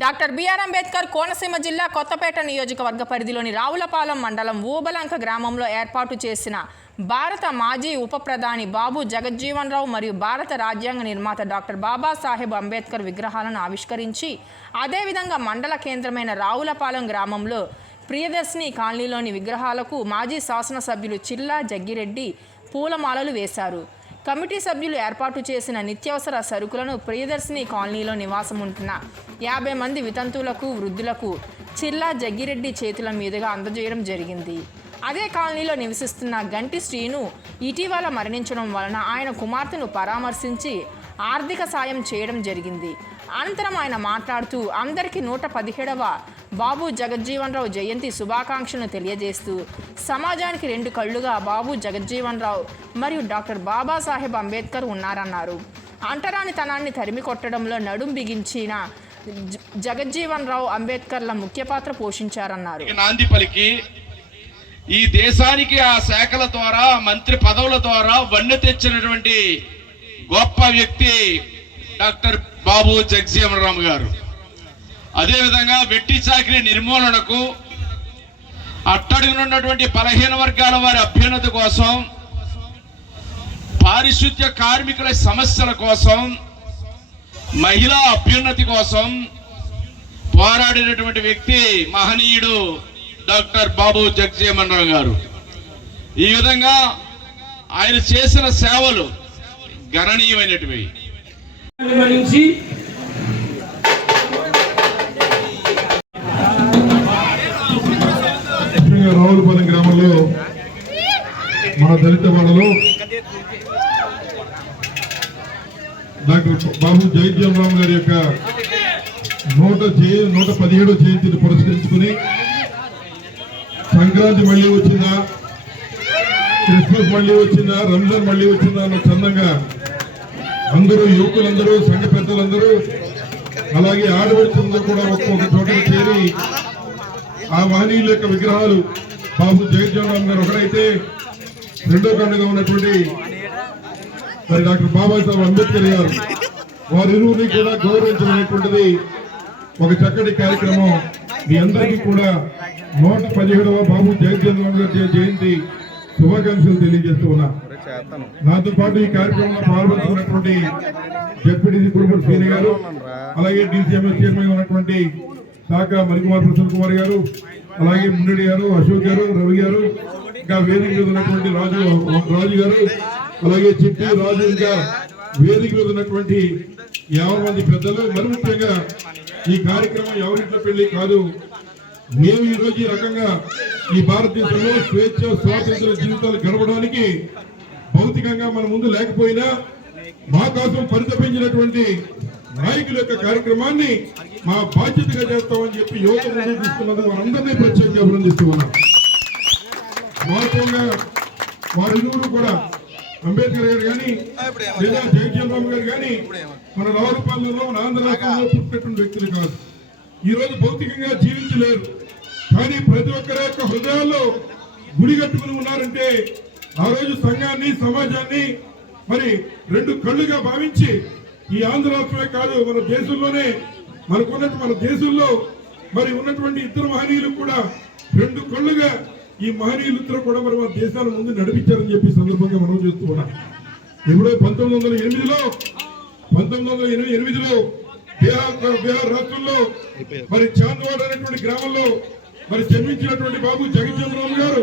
Doctor BR Ambedkar Konaseema జిల్లా కొత్తపేట నియోజకవర్గ పరిధిలోని రావులపాలెం మండలం ఊబలంక గ్రామంలో ఏర్పాటు చేసిన భారత మాజీ ఉప ప్రధాని బాబు జగజ్జీవన్ రావు మరియు భారత రాజ్యాంగ నిర్మాత డాక్టర్ బాబాసాహెబ్ అంబేద్కర్ విగ్రహాలను ఆవిష్కరించి అదేవిధంగా మండల కేంద్రమైన రావులపాలెం గ్రామంలో ప్రియదర్శిని కాలనీలోని విగ్రహాలకు మాజీ శాసనసభ్యులు చిల్లా జగ్గిరెడ్డి పూలమాలలు వేశారు. కమిటీ సభ్యులు ఏర్పాటు చేసిన నిత్యావసర సరుకులను ప్రియదర్శిని కాలనీలో నివాసం ఉంటున్న 50 మంది వితంతువులకు వృద్ధులకు చిల్లా జగ్గిరెడ్డి చేతుల మీదుగా అందజేయడం జరిగింది. అదే కాలనీలో నివసిస్తున్న గంటి శ్రీను ఇటీవల మరణించడం వలన ఆయన కుమార్తెను పరామర్శించి ఆర్థిక సాయం చేయడం జరిగింది. అనంతరం ఆయన మాట్లాడుతూ అందరికీ 117వ బాబు జగజ్జీవన్ రావు జయంతి శుభాకాంక్షలను తెలియజేస్తూ సమాజానికి 2 కళ్ళుగా బాబు జగజ్జీవన్ రావు మరియు డాక్టర్ బాబాసాహెబ్ అంబేద్కర్ ఉన్నారన్నారు. అంటరానితనాన్ని తరిమి కొట్టడంలో నడుం బిగించిన జగజ్జీవన్ రావు అంబేద్కర్ల ముఖ్య పాత్ర పోషించారన్నారు. నాంది పలికి ఈ దేశానికి ఆ శాఖల ద్వారా మంత్రి పదవుల ద్వారా వన్నె తెచ్చినటువంటి గొప్ప వ్యక్తి డాక్టర్ బాబు జగజ్జీవన్ రామ్ గారు. అదేవిధంగా వెట్టి చాకిరీ నిర్మూలనకు, అట్టడుగునున్నటువంటి బలహీన వర్గాల వారి అభ్యున్నతి కోసం, పారిశుద్ధ్య కార్మికుల సమస్యల కోసం, మహిళా అభ్యున్నతి కోసం పోరాడినటువంటి వ్యక్తి మహనీయుడు డాక్టర్ బాబు జగజ్జీవన్ రావు గారు. ఈ విధంగా ఆయన చేసిన సేవలు గణనీయమైనటివి. రావులపాలెం గ్రామంలో మన దళిత వాడలో డాక్టర్ బాబు జగజ్జీవన్ రావు గారి యొక్క 117వ జయంతిని పురస్కరించుకుని సంక్రాంతి మళ్ళీ వచ్చిందా, క్రిస్మస్ మళ్ళీ వచ్చిందా, రంజాన్ మళ్ళీ వచ్చిందా అన్న చందంగా అందరూ యువకులందరూ, సంఘ పెద్దలందరూ, అలాగే ఆడపడుచులందరూ కూడా ఒక్కొక్క చోటకి చేరి ఆ మహనీయుల యొక్క విగ్రహాలు బాబు జగజ్జీవన్ రావు గారు ఒకరైతే రెండో కన్నుగా ఉన్నటువంటి మరి డాక్టర్ బాబాసాహెబ్ అంబేద్కర్ గారు వారిరువుని కూడా గౌరవించమైనటువంటిది ఒక చక్కటి కార్యక్రమం. మీ అందరికీ కూడా 117వ బాబు జగజ్జీవన్ రావు గారి జయంతి శుభాకాంక్షలు తెలియజేస్తూ ఉన్నా. నాతో పాటు ఈ కార్యక్రమంలో పాల్గొంటున్నటువంటి జడ్పీటీసీ కురుపూడి శ్రీని గారు, అలాగే డీసీఎంఎస్ చైర్మన్ ఉన్నటువంటి శాఖ మణికుమార్ ప్రసన్న కుమార్ గారు, అలాగే మున్నడి గారు, అశోక్ గారు, రవి గారు, ఇంకా వేదిక మీద ఉన్నటువంటి రాజు గారు, అలాగే చిట్టి రాజు, ఇంకా వేదిక మీద ఉన్నటువంటి 50 మంది పెద్దలు. మరి ముఖ్యంగా ఈ కార్యక్రమం ఎవరింట్లో పెళ్లి కాదు. మేము ఈ రోజు ఈ రకంగా ఈ భారతదేశంలో స్వేచ్ఛ స్వాతంత్ర జీవితాలు గడపడానికి భౌతికంగా మన ముందు లేకపోయినా మా కోసం పరితపించినటువంటి నాయకుల యొక్క కార్యక్రమాన్ని మా బాధ్యతగా చేస్తామని చెప్పి యువత ముందు తీసుకున్నందుకు వారందరినీ ప్రత్యేకంగా అభినందిస్తూ ఉన్నాం. వాస్తవంగా వారిరువురు కూడా అంబేద్కర్ గారు కానీ లేదా జగజ్జీవన్ రావు గారు కానీ మన రావులపాలెంలో, మన ఆంధ్ర రాష్ట్రంలో పుట్టినటువంటి వ్యక్తులు కాదు. ఈ రోజు భౌతికంగా జీవించలేరు, కానీ ప్రతి ఒక్కరి యొక్క హృదయాల్లో గుడి కట్టుకుని ఉన్నారంటే ఆ రోజు సంఘాన్ని, సమాజాన్ని మరి 2 కళ్ళుగా భావించి ఈ ఆంధ్ర రాష్ట్రమే కాదు మన దేశంలోనే మన దేశంలో మరి ఉన్నటువంటి ఇద్దరు మహనీయులు కూడా 2 కళ్ళుగా ఈ మహనీయులిద్దరూ కూడా మరి మన దేశాల ముందు నడిపించారని చెప్పి సందర్భంగా మనం చేస్తూ ఉన్నాం. ఎప్పుడో 1908లో బీహార్ రాష్ట్రంలో మరి చాంద్వాడ్ అనేటువంటి గ్రామంలో మరి జన్మించినటువంటి బాబు జగజ్జీవన్ రావు గారు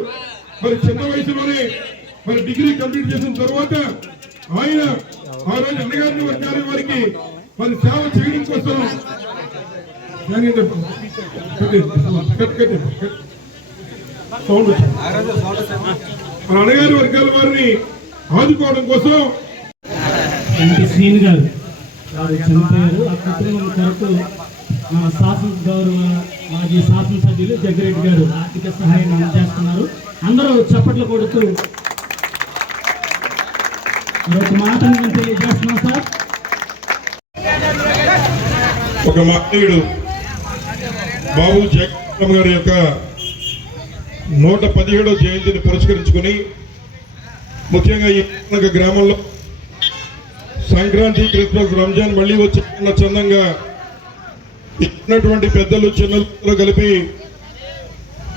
మరి చిన్న వయసులోనే మరి డిగ్రీ కంప్లీట్ చేసిన తర్వాత ఆయన ఆ రోజు అన్నగారిని వర్గాల వారికి మరి సేవ చేయడం కోసం మన అన్నగారి వర్గాల వారిని ఆదుకోవడం కోసం శ్రీని గారు చనిపోయారు. ఆ కుటుంబం కొరకు మన గౌరవ మాజీ శాసనసభ్యులు జగ్గిరెడ్డి గారు ఆర్థిక సహాయం అందజేస్తున్నారు. అందరూ చప్పట్లు కొడుతూ ఒక మాట తెలియజేస్తున్నాం సార్. ఒక మహనీయుడు బాబు జగజ్జీవన్ గారి యొక్క 117వ జయంతిని పురస్కరించుకుని ముఖ్యంగా ఈ గ్రామంలో సంక్రాంతి, క్రిస్మస్, రంజాన్ మళ్ళీ వచ్చి చందంగా ఉన్నటువంటి పెద్దలు చిన్నలు కలిపి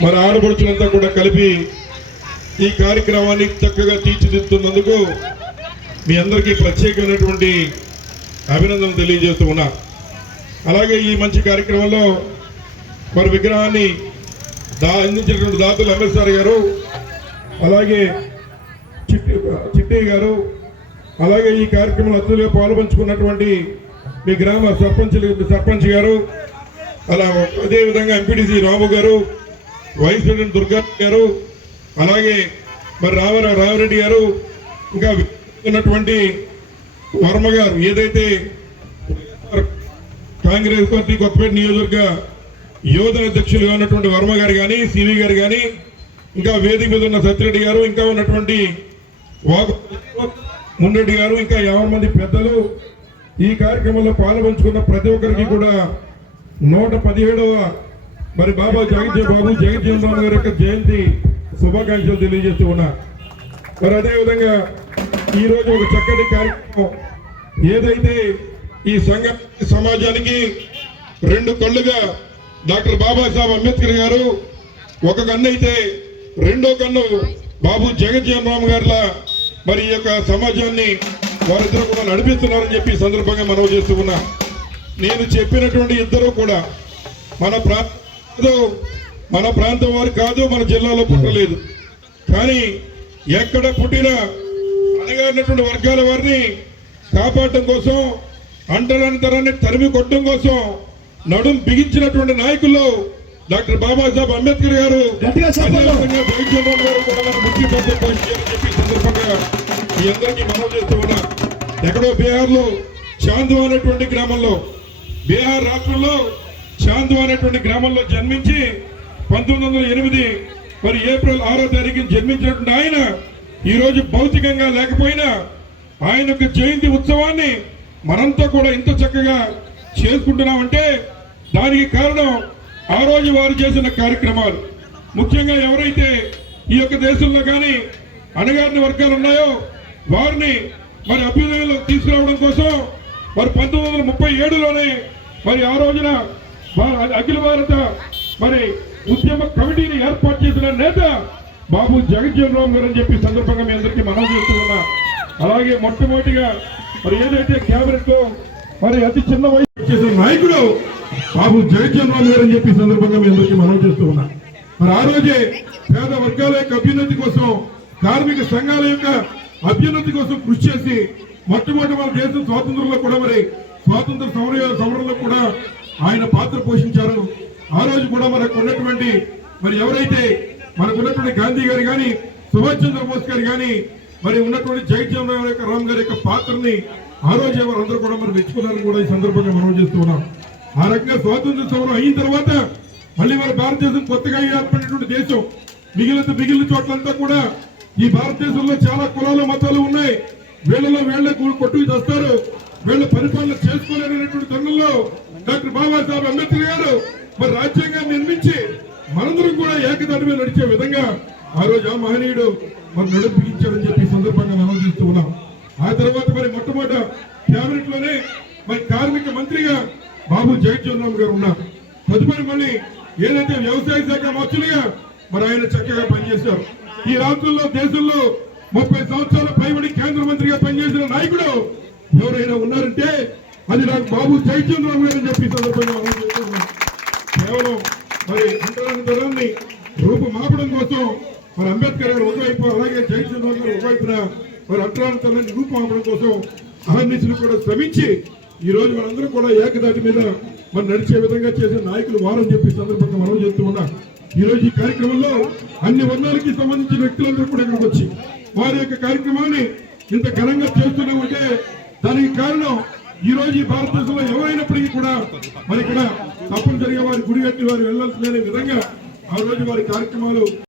మన ఆడపడుచులంతా కూడా కలిపి ఈ కార్యక్రమాన్ని చక్కగా తీర్చిదిద్దుతున్నందుకు మీ అందరికీ ప్రత్యేకమైనటువంటి అభినందనలు తెలియజేస్తూ ఉన్నా. అలాగే ఈ మంచి కార్యక్రమంలో మరి విగ్రహాన్ని అందించినటువంటి దాతలు ఎంఎస్ఆర్ గారు, అలాగే చిట్టి గారు, అలాగే ఈ కార్యక్రమంలో అతిథులుగా పాల్పంచుకున్నటువంటి మీ గ్రామ సర్పంచ్ గారు, అలా అదేవిధంగా ఎంపీటీసీ రాము గారు, వైస్ ప్రెసిడెంట్ దుర్గా గారు, అలాగే మరి రామరెడ్డి గారు, ఇంకా ఉన్నటువంటి వర్మ గారు, ఏదైతే కాంగ్రెస్ పార్టీ కొత్తపేట నియోజకవర్గ యువజన అధ్యక్షులుగా ఉన్నటువంటి వర్మ గారు కానీ, సివి గారు కానీ, ఇంకా వేదిక మీద ఉన్న సత్యరెడ్డి గారు, ఇంకా ఉన్నటువంటి మున్రెడ్డి గారు, ఇంకా 50 మంది పెద్దలు ఈ కార్యక్రమంలో పాల్పంచుకున్న ప్రతి ఒక్కరికి కూడా 117వ మరి బాబు జగజ్జీవన్ రామ్ గారి యొక్క జయంతి శుభాకాంక్షలు తెలియజేస్తూ ఉన్నా. మరి అదేవిధంగా ఈరోజు ఒక చక్కటి కార్యక్రమం, ఏదైతే ఈ సమాజానికి 2 కళ్ళుగా డాక్టర్ బాబాసాహెబ్ అంబేద్కర్ గారు, ఒక కన్ను అయితే రెండో కన్ను బాబు జగజ్జీవన్ రామ్ గారిలా మరి ఈ యొక్క సమాజాన్ని వారిద్దరూ కూడా నడిపిస్తున్నారని చెప్పి సందర్భంగా మనవి చేస్తూ ఉన్నా. నేను చెప్పినటువంటి ఇద్దరు కూడా మన ప్రాంతం వారు కాదు, మన జిల్లాలో పుట్టలేదు. కానీ ఎక్కడ పుట్టినా అనగారినటువంటి వర్గాల వారిని కాపాడటం కోసం, అంటరాని తరాన్ని తరిమి కొట్టడం కోసం నడుం బిగించినటువంటి నాయకుల్లో డాక్టర్ బాబాసాహెబ్ అంబేద్కర్ గారు, జగజ్జీవన్ గారు కూడా ముఖ్య పాత్ర పోషించారని చెప్పి సందర్భంగా మీ అందరికీ మనవి చేస్తూ ఉన్నా. ఎక్కడో బీహార్లో చాందు అనేటువంటి గ్రామంలో, బీహార్ రాష్ట్రంలో చాందు అనేటువంటి గ్రామంలో జన్మించి 1908 మరి ఏప్రిల్ 6వ తారీఖున జన్మించినటువంటి ఆయన ఈరోజు భౌతికంగా లేకపోయినా ఆయన యొక్క జయంతి ఉత్సవాన్ని మనంతా కూడా ఇంత చక్కగా చేసుకుంటున్నామంటే దానికి కారణం ఆ రోజు వారు చేసిన కార్యక్రమాలు. ముఖ్యంగా ఎవరైతే ఈ యొక్క దేశంలో కానీ అణగారిన వర్గాలు ఉన్నాయో వారిని మరి అభ్యుదయంలో తీసుకురావడం కోసం మరి 1937లోనే మరి ఆ రోజున అఖిల భారత మరి ఉద్యమ కమిటీని ఏర్పాటు చేసిన నేత బాబు జగజ్జీవన్ రామ్ గారు అని చెప్పి సందర్భంగా మీ అందరికీ మనవి చేస్తూ ఉన్నా. అలాగే మొట్టమొదటిగా మరి ఏదైతే క్యాబినెట్ లో మరి అతి చిన్న వయసు చేసిన నాయకుడు బాబు జగజ్జీవన్ రామ్ గారు అని చెప్పి సందర్భంగా మీ అందరికీ మనవి చేస్తూ ఉన్నా. మరి ఆ రోజే పేద వర్గాల యొక్క అభ్యున్నతి కోసం, కార్మిక సంఘాల యొక్క అభ్యున్నతి కోసం కృషి చేసి మొట్టమొదటి మన దేశం స్వాతంత్రంలో కూడా మరి స్వాతంత్ర సమరంలో కూడా ఆయన పాత్ర పోషించారు. ఆ రోజు కూడా మనకు ఉన్నటువంటి మరి ఎవరైతే మనకున్నటువంటి గాంధీ గారు కానీ, సుభాష్ చంద్రబోస్ గారు కానీ, మరి ఉన్నటువంటి జగజ్జీవన్ రామ్ గారి యొక్క పాత్రని ఆ రోజు ఎవరందరూ కూడా మరి మెచ్చుకున్నారని కూడా ఈ సందర్భంగా మనం చేస్తూ ఉన్నాం. ఆ రకంగా స్వాతంత్ర సమరం అయిన తర్వాత మళ్ళీ మన భారతదేశం కొత్తగా ఏర్పడినటువంటి దేశం, మిగిలిన చోట్లంతా కూడా ఈ భారతదేశంలో చాలా కులాలు మతాలు ఉన్నాయి. వీళ్ళ కొట్టుకు చేస్తారు, వీళ్ళ పరిపాలన చేసుకోలేనటువంటి తరుణంలో డాక్టర్ బాబాసాహెబ్ అంబేద్కర్ గారు మరి రాజ్యాంగాన్ని నిర్మించి మనందరం కూడా ఏకదాటి మీద నడిచే విధంగా ఆ రోజు ఆ మహనీయుడు మరి నడిపించారని చెప్పి సందర్భంగా మనం చేస్తూ ఉన్నాం. ఆ తర్వాత మరి మొట్టమొదట క్యాబినెట్ లోనే మరి కార్మిక మంత్రిగా బాబు జగజ్జీవన్ రామ్ గారు ఉన్నారు. తదుపరి మళ్ళీ ఏదైతే వ్యవసాయ శాఖ మంత్రులుగా మరి ఆయన చక్కగా పనిచేశారు. ఈ రాష్ట్రంలో దేశంలో 30 సంవత్సరాల పైబడి కేంద్ర మంత్రిగా పనిచేసిన నాయకుడు ఎవరైనా ఉన్నారంటే అది నాకు బాబు జగజ్జీవన్ రామ్ గారు అని చెప్పి సందర్భంగా మనం చేస్తున్నాం. కేవలం మరి అంటరాని తరాన్ని రూపుమాపడం కోసం మరి అంబేద్కర్ గారు ఒకవైపు, అలాగే జగజ్జీవన్ రామ్ గారు ఒకవైపున మరి అంటరాని తరాన్ని రూపుమాపడం కోసం అహర్నిశలు కూడా శ్రమించి ఈ రోజు మనందరం కూడా ఏకదాటి మీద మరి నడిచే విధంగా చేసిన నాయకులు వారని చెప్పి సందర్భంగా మనం చేస్తూ ఉన్నాం. ఈ రోజు ఈ కార్యక్రమంలో అన్ని వర్గాలకి సంబంధించిన వ్యక్తులందరూ కూడా ఇక్కడికి వచ్చి వారి యొక్క కార్యక్రమాన్ని ఇంత ఘనంగా చేస్తున్నామంటే దానికి కారణం ఈ రోజు ఈ భారతదేశంలో ఎవరైనప్పటికీ కూడా మరి ఇక్కడ తప్పనిసరిగా వారి గుడి కట్టి వారు వెళ్లాల్సిన విధంగా ఆ రోజు వారి కార్యక్రమాలు